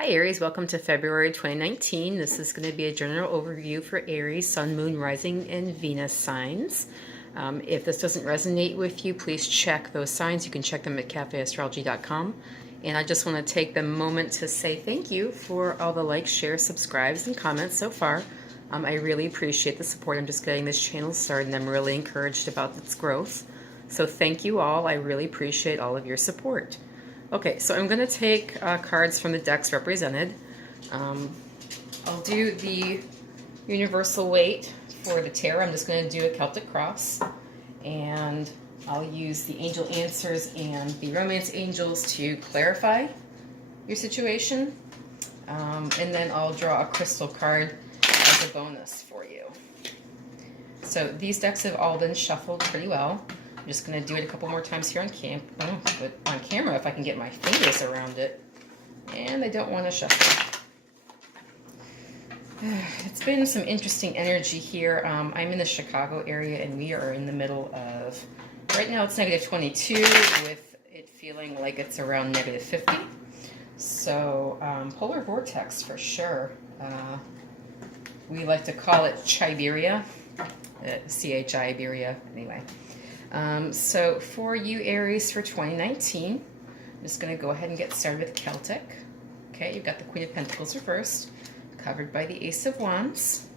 Hi Aries, welcome to February 2019. This is going to be a general overview for Aries, Sun, Moon, Rising, and Venus signs. If this doesn't resonate with you, please check those signs. You can check them at cafeastrology.com. And I just want to take the moment to say thank you for all the likes, shares, subscribes, and comments so far. I really appreciate the support. I'm just getting this channel started and I'm really encouraged about its growth. So thank you all. I really appreciate all of your support. Okay, so I'm going to take cards from the decks represented. I'll do the universal weight for the tarot. I'm just going to do a Celtic cross, and I'll use the angel answers and the romance angels to clarify your situation. And then I'll draw a crystal card as a bonus for you. So these decks have all been shuffled pretty well. I'm just going to do it a couple more times here on camera if I can get my fingers around it. And I don't want to shuffle. It's been some interesting energy here. I'm in the Chicago area and we are in the middle of, right now it's negative 22 with it feeling like it's around negative 50. So polar vortex for sure. We like to call it Chiberia, C-H-I-Beria anyway. So for you Aries for 2019, I'm just going to go ahead and get started with Celtic. Okay, you've got the Queen of Pentacles reversed, covered by the Ace of Wands.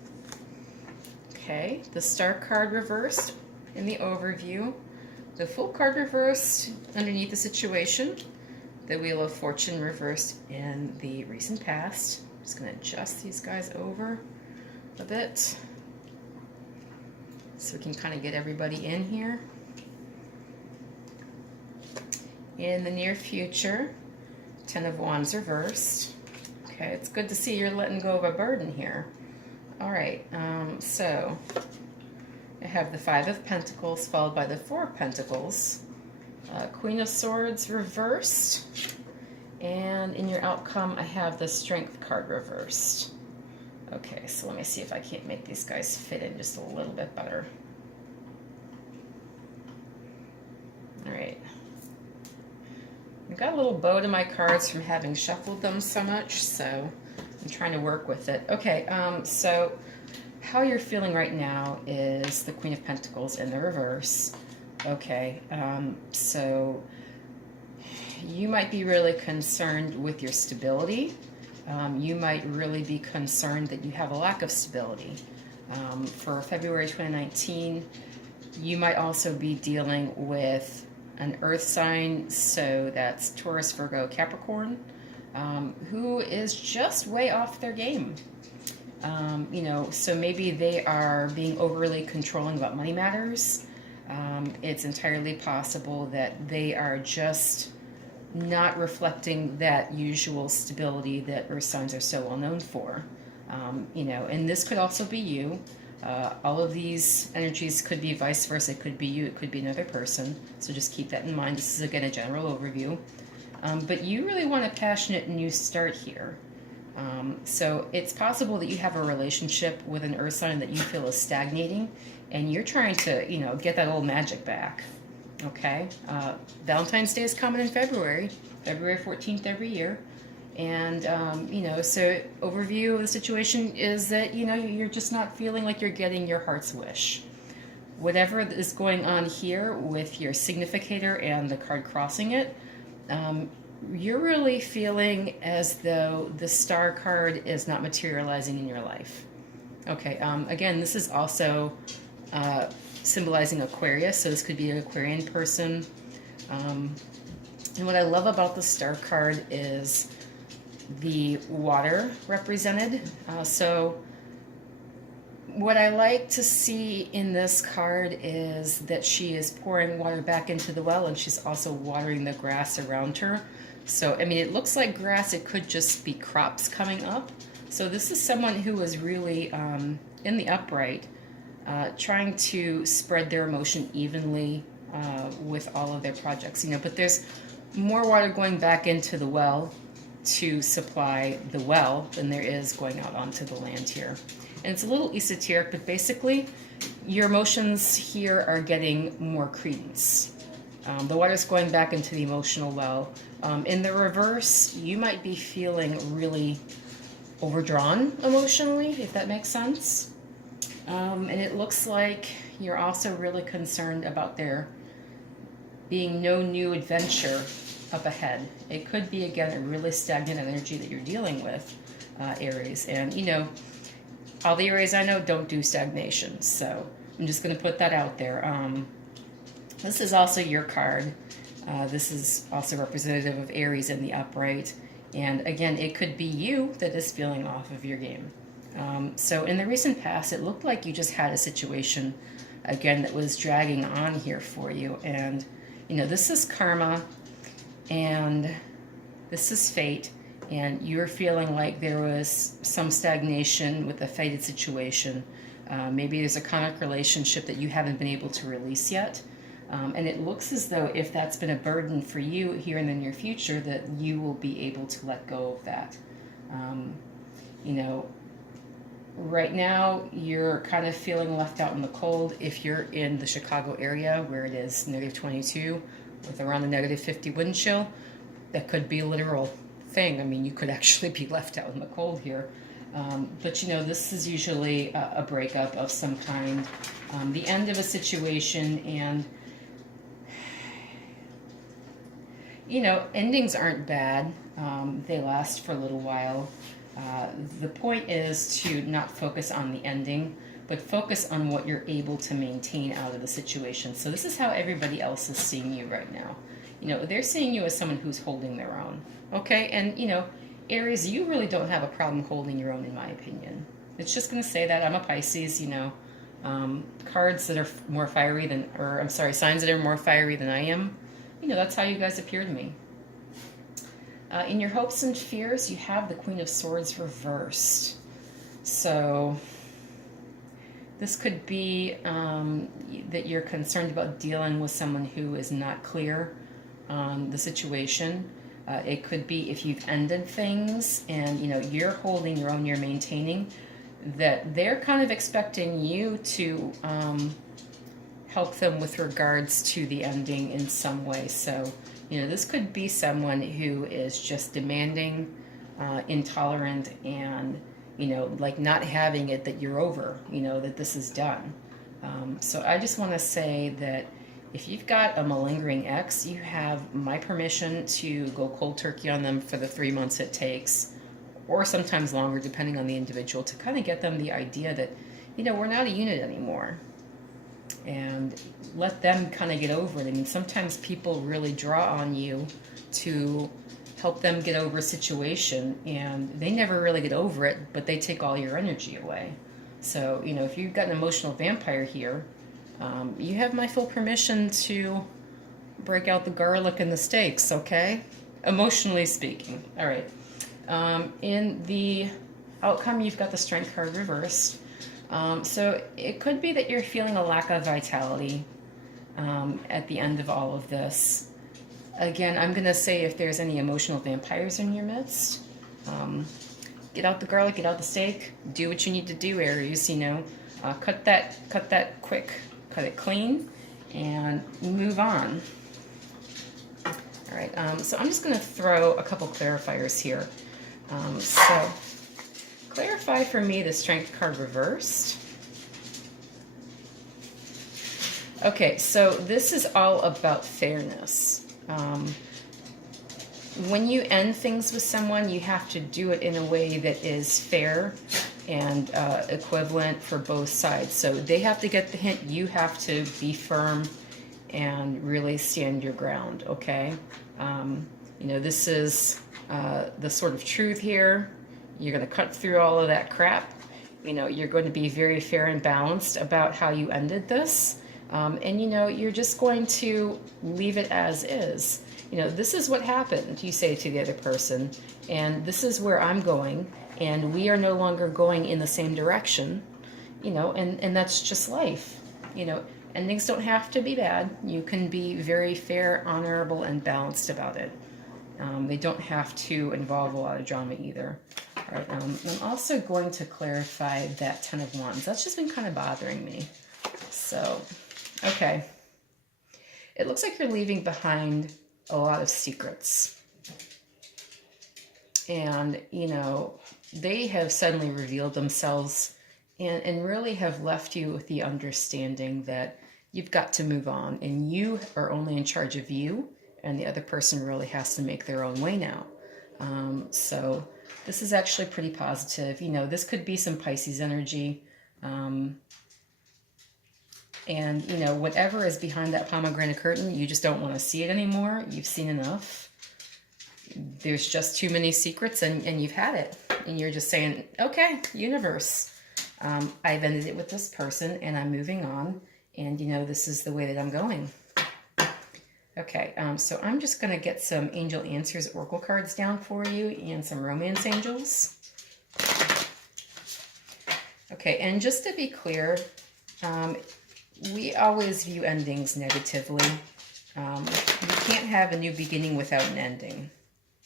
Okay, the Star card reversed in the overview, the Fool card reversed underneath the situation, the Wheel of Fortune reversed in the recent past. I'm just going to adjust these guys over a bit so we can kind of get everybody in here. In the near future, 10 of Wands reversed. Okay, it's good to see you're letting go of a burden here. All right, so I have the 5 of Pentacles followed by the 4 of Pentacles. Queen of Swords reversed. And in your outcome, I have the Strength card reversed. Okay, so let me see if I can't make these guys fit in just a little bit better. All right. I've got a little bow to my cards from having shuffled them so much, so I'm trying to work with it. Okay, so how you're feeling right now is the Queen of Pentacles in the reverse. Okay, so you might be really concerned with your stability. You might really be concerned that you have a lack of stability. For February 2019, you might also be dealing with an earth sign, so that's Taurus, Virgo, Capricorn, who is just way off their game. You know, so maybe they are being overly controlling about money matters. It's entirely possible that they are just not reflecting that usual stability that earth signs are so well known for. You know, and this could also be you. All of these energies could be vice versa. It could be you, it could be another person. So just keep that in mind. This is, again, a general overview. But you really want a passionate new start here. So it's possible that you have a relationship with an earth sign that you feel is stagnating, and you're trying to, you know, get that old magic back. Okay? Valentine's Day is coming in February 14th every year. And, you know, so overview of the situation is that, you know, you're just not feeling like you're getting your heart's wish. Whatever is going on here with your significator and the card crossing it, you're really feeling as though the Star card is not materializing in your life. Okay, again, this is also symbolizing Aquarius, so this could be an Aquarian person. And what I love about the Star card is the water represented. So what I like to see in this card is that she is pouring water back into the well, and she's also watering the grass around her. So, I mean, it looks like grass. It could just be crops coming up. So this is someone who is really in the upright, trying to spread their emotion evenly with all of their projects. You know, but there's more water going back into the well to supply the well than there is going out onto the land here. And it's a little esoteric, but basically your emotions here are getting more credence. The water's going back into the emotional well. In the reverse, you might be feeling really overdrawn emotionally, if that makes sense. And it looks like you're also really concerned about there being no new adventure up ahead. It could be, again, a really stagnant energy that you're dealing with, Aries. And, you know, all the Aries I know don't do stagnation, so I'm just going to put that out there. This is also your card. This is also representative of Aries in the upright. And again, it could be you that is feeling off of your game. So in the recent past, it looked like you just had a situation, again, that was dragging on here for you. And, you know, this is karma, and this is fate, and you're feeling like there was some stagnation with a fated situation. Maybe there's a karmic relationship that you haven't been able to release yet. And it looks as though if that's been a burden for you here in the near future, that you will be able to let go of that. You know, right now you're kind of feeling left out in the cold. If you're in the Chicago area where it is -22 with around a -50 wind chill, that could be a literal thing. I mean, you could actually be left out in the cold here. But, you know, this is usually a breakup of some kind, the end of a situation, and, you know, endings aren't bad. They last for a little while. The point is to not focus on the ending, but focus on what you're able to maintain out of the situation. So this is how everybody else is seeing you right now. You know, they're seeing you as someone who's holding their own. Okay, and, you know, Aries, you really don't have a problem holding your own, in my opinion. It's just going to say that. I'm a Pisces, you know. Cards that are more fiery than, or I'm sorry, signs that are more fiery than I am. You know, that's how you guys appear to me. In your hopes and fears, you have the Queen of Swords reversed. So this could be that you're concerned about dealing with someone who is not clear on the situation. It could be if you've ended things and, you know, you're holding your own, you're maintaining, that they're kind of expecting you to help them with regards to the ending in some way. So, you know, this could be someone who is just demanding, intolerant, and, you know, like not having it that you're over, you know, that this is done. So I just want to say that if you've got a malingering ex, you have my permission to go cold turkey on them for the 3 months it takes, or sometimes longer, depending on the individual, to kind of get them the idea that, you know, we're not a unit anymore. And let them kind of get over it. I mean, sometimes people really draw on you to help them get over a situation, and they never really get over it, but they take all your energy away. So, you know, if you've got an emotional vampire here, you have my full permission to break out the garlic and the steaks, okay? Emotionally speaking. All right. In the outcome, you've got the Strength card reversed. So it could be that you're feeling a lack of vitality at the end of all of this. Again, I'm going to say if there's any emotional vampires in your midst, get out the garlic, get out the steak, do what you need to do, Aries, you know. Cut that quick, cut it clean, and move on. All right, so I'm just going to throw a couple clarifiers here. So clarify for me the Strength card reversed. Okay, so this is all about fairness. When you end things with someone, you have to do it in a way that is fair and equivalent for both sides. So they have to get the hint, you have to be firm and really stand your ground, okay? You know, this is the sort of truth here. You're going to cut through all of that crap. You know, you're going to be very fair and balanced about how you ended this. And, you know, you're just going to leave it as is. You know, this is what happened, you say to the other person, and this is where I'm going, and we are no longer going in the same direction, you know, and that's just life. You know, endings don't have to be bad. You can be very fair, honorable, and balanced about it. They don't have to involve a lot of drama either. All right, I'm also going to clarify that Ten of Wands. That's just been kind of bothering me. So, okay. it looks like you're leaving behind a lot of secrets. And, you know, they have suddenly revealed themselves and really have left you with the understanding that you've got to move on and you are only in charge of you, and the other person really has to make their own way now. So this is actually pretty positive. You know, this could be some Pisces energy. And, you know, whatever is behind that pomegranate curtain, you just don't want to see it anymore. You've seen enough. There's just too many secrets, and you've had it. And you're just saying, okay, universe, I've ended it with this person, and I'm moving on. And, you know, this is the way that I'm going. Okay, so I'm just going to get some Angel Answers Oracle cards down for you and some Romance Angels. Okay, and just to be clear, we always view endings negatively. You can't have a new beginning without an ending.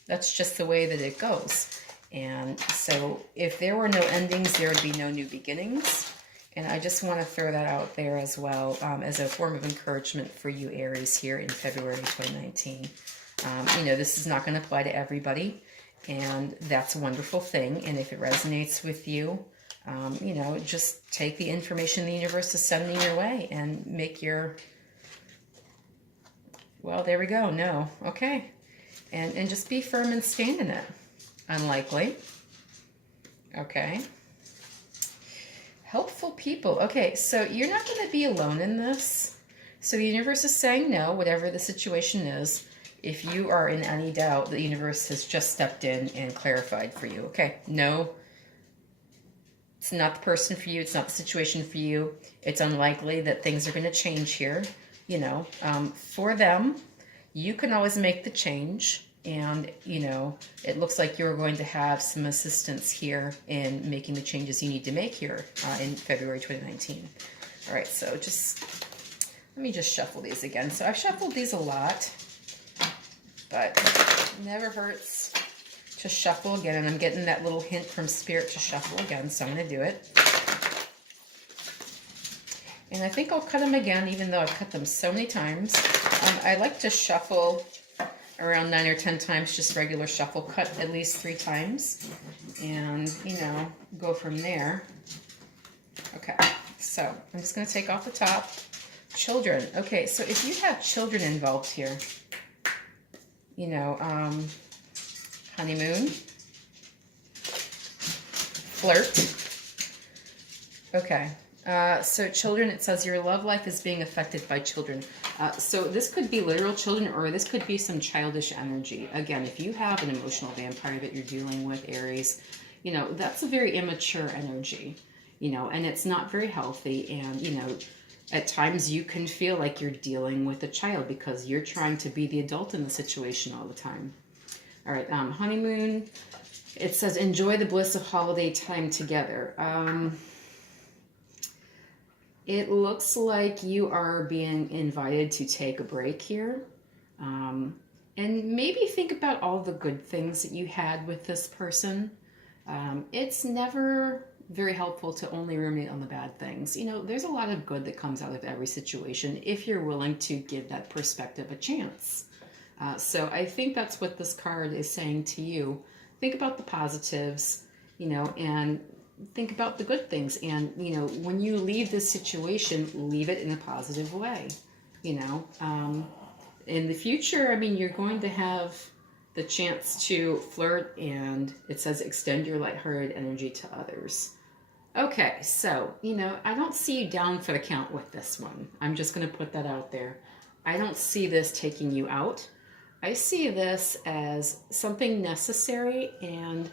That's just the way that it goes. And so if there were no endings, there would be no new beginnings. And I just want to throw that out there as well, as a form of encouragement for you Aries here in February 2019. You know, this is not going to apply to everybody, and that's a wonderful thing. And if it resonates with you, you know, just take the information the universe is sending your way and make your, well, there we go, no, okay. And just be firm and stand in it. Unlikely. Okay. Helpful people. Okay, so you're not going to be alone in this. So the universe is saying no, whatever the situation is. If you are in any doubt, the universe has just stepped in and clarified for you. Okay, no, it's not the person for you. It's not the situation for you. It's unlikely that things are going to change here. You know, for them, you can always make the change. And, you know, it looks like you're going to have some assistance here in making the changes you need to make here in February 2019. All right, so just, let me just shuffle these again. So I've shuffled these a lot, but it never hurts to shuffle again. And I'm getting that little hint from Spirit to shuffle again, so I'm going to do it. And I think I'll cut them again, even though I've cut them so many times. I like to shuffle around 9 or 10 times, just regular shuffle, cut at least 3 times, and, you know, go from there. Okay, so I'm just going to take off the top. Children. Okay, so if you have children involved here, you know, honeymoon, flirt. Okay, so children, it says your love life is being affected by children. So this could be literal children, or this could be some childish energy. Again, if you have an emotional vampire that you're dealing with, Aries, you know, that's a very immature energy, you know, and it's not very healthy. And, you know, at times you can feel like you're dealing with a child because you're trying to be the adult in the situation all the time. All right, honeymoon, it says enjoy the bliss of holiday time together. It looks like you are being invited to take a break here. And maybe think about all the good things that you had with this person. It's never very helpful to only ruminate on the bad things. You know, there's a lot of good that comes out of every situation if you're willing to give that perspective a chance. So I think that's what this card is saying to you. Think about the positives, you know, and think about the good things. And, you know, when you leave this situation, leave it in a positive way. You know, in the future, I mean, you're going to have the chance to flirt, and it says extend your lighthearted energy to others. Okay, so, you know, I don't see you down for the count with this one. I'm just going to put that out there. I don't see this taking you out. I see this as something necessary, and,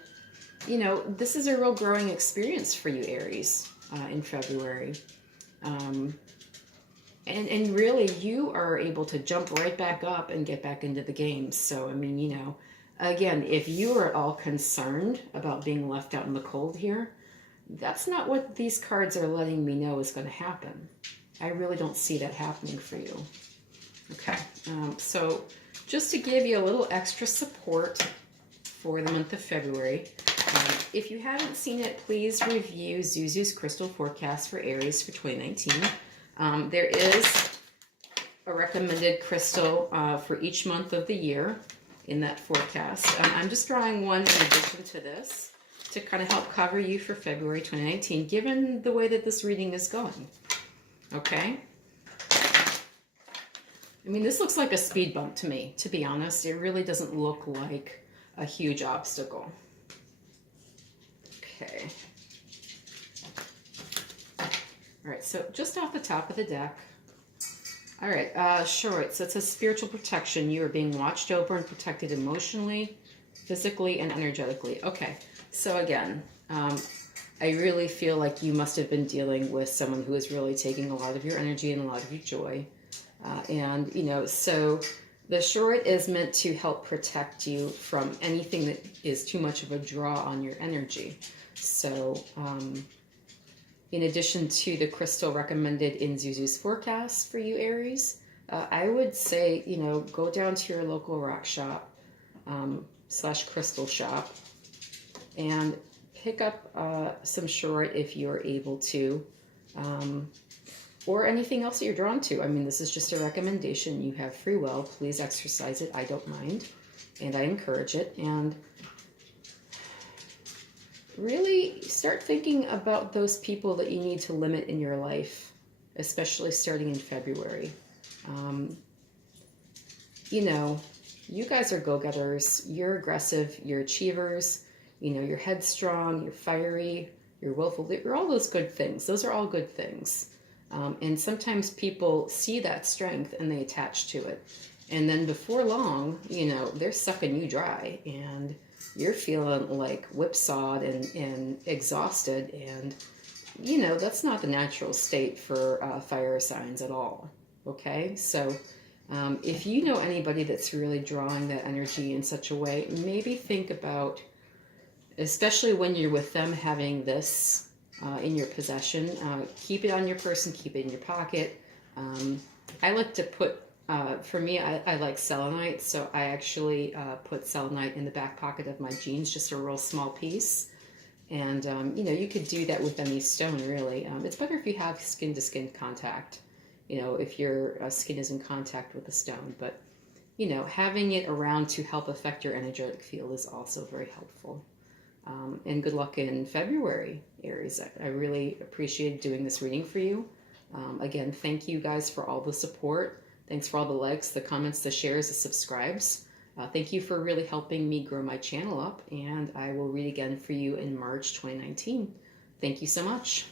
you know, this is a real growing experience for you, Aries, in February. And really, you are able to jump right back up and get back into the game. So, I mean, you know, again, if you are at all concerned about being left out in the cold here, that's not what these cards are letting me know is going to happen. I really don't see that happening for you. Okay, so just to give you a little extra support for the month of February, if you haven't seen it, please review Zuzu's Crystal Forecast for Aries for 2019. There is a recommended crystal for each month of the year in that forecast. I'm just drawing one in addition to this to kind of help cover you for February 2019, given the way that this reading is going. Okay? I mean, this looks like a speed bump to me, to be honest. It really doesn't look like a huge obstacle. Okay. All right, so just off the top of the deck. All right, sure, so it says spiritual protection. You are being watched over and protected emotionally, physically, and energetically. Okay, so again, I really feel like you must have been dealing with someone who is really taking a lot of your energy and a lot of your joy. And, you know, so the short is meant to help protect you from anything that is too much of a draw on your energy. So, in addition to the crystal recommended in Zuzu's forecast for you, Aries, I would say, you know, go down to your local rock shop / crystal shop and pick up some short if you're able to. Or anything else that you're drawn to. I mean, this is just a recommendation. You have free will. Please exercise it. I don't mind. And I encourage it. And really start thinking about those people that you need to limit in your life, especially starting in February. You know, you guys are go-getters. You're aggressive. You're achievers. You know, you're headstrong. You're fiery. You're willful. You're all those good things. Those are all good things. And sometimes people see that strength and they attach to it. And then before long, you know, they're sucking you dry and you're feeling like whipsawed and exhausted. And, you know, that's not the natural state for fire signs at all. Okay? So if you know anybody that's really drawing that energy in such a way, maybe think about, especially when you're with them, having this in your possession. Keep it on your person, keep it in your pocket. I like to put, for me, I like selenite, so I actually put selenite in the back pocket of my jeans, just a real small piece. And, you know, you could do that with any stone, really. It's better if you have skin-to-skin contact, you know, if your skin is in contact with the stone. But, you know, having it around to help affect your energetic field is also very helpful. And good luck in February, Aries. I really appreciate doing this reading for you. Again, thank you guys for all the support. Thanks for all the likes, the comments, the shares, the subscribes. Thank you for really helping me grow my channel up, and I will read again for you in March 2019. Thank you so much.